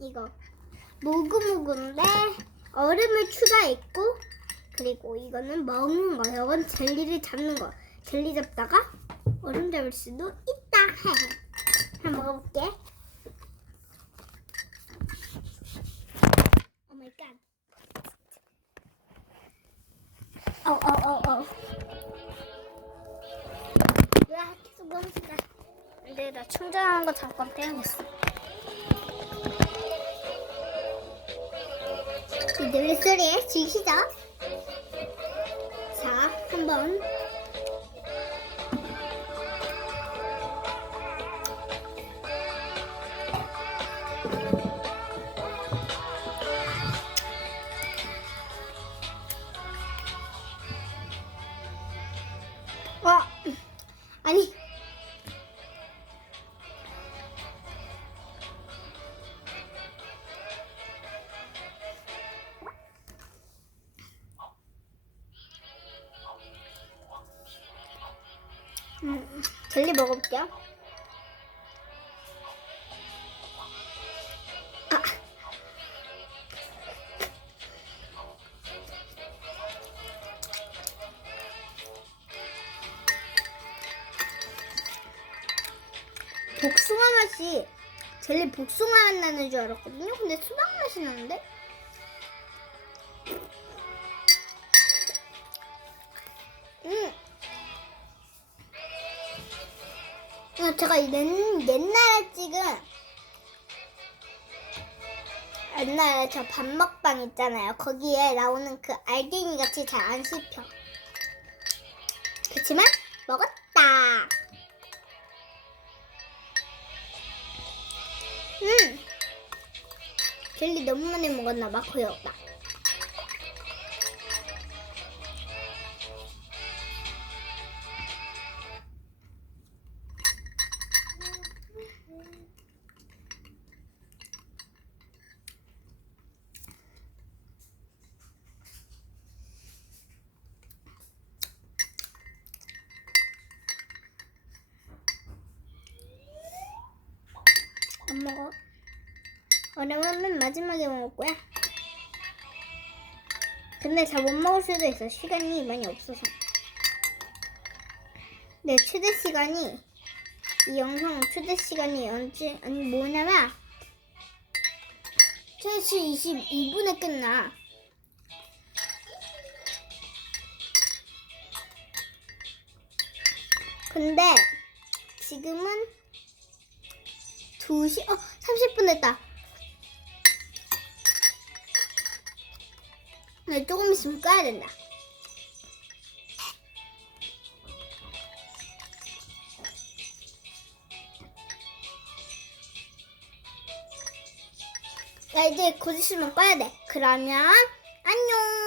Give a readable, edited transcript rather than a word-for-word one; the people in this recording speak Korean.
이거 모구모구인데 얼음을 추가했고, 그리고 이거는 먹는 거예요. 이건 젤리를 잡는 거. 젤리 잡다가 얼음 잡을 수도 있다. 한번 먹어볼게. 오 마이 갓. 와, 계속 넘어진다. 근데 나 충전하는 거 잠깐 빼야겠어. 이들 소리에 즐기죠. 자, 한번. 아니. 젤리 먹어볼게요. 복숭아 맛이, 젤리 복숭아 맛 나는 줄 알았거든요. 근데 수박 맛이 나는데? 제가 옛날에 저 밥 먹방 있잖아요. 거기에 나오는 그 알갱이 같이 잘 안 씹혀. 그렇지만 먹었다. 젤리 너무 많이 먹었나봐. 거의 없다. 안 먹어. 얼음은 맨 마지막에 먹을 거야. 근데 잘 못 먹을 수도 있어. 시간이 많이 없어서. 네, 이 영상 최대 시간이 뭐냐면 최대 22분에 끝나. 근데 지금은 2시 30분 됐다. 네, 조금 있으면 꺼야 된다. 야, 이제 곧 있으면 꺼야 돼. 그러면 안녕.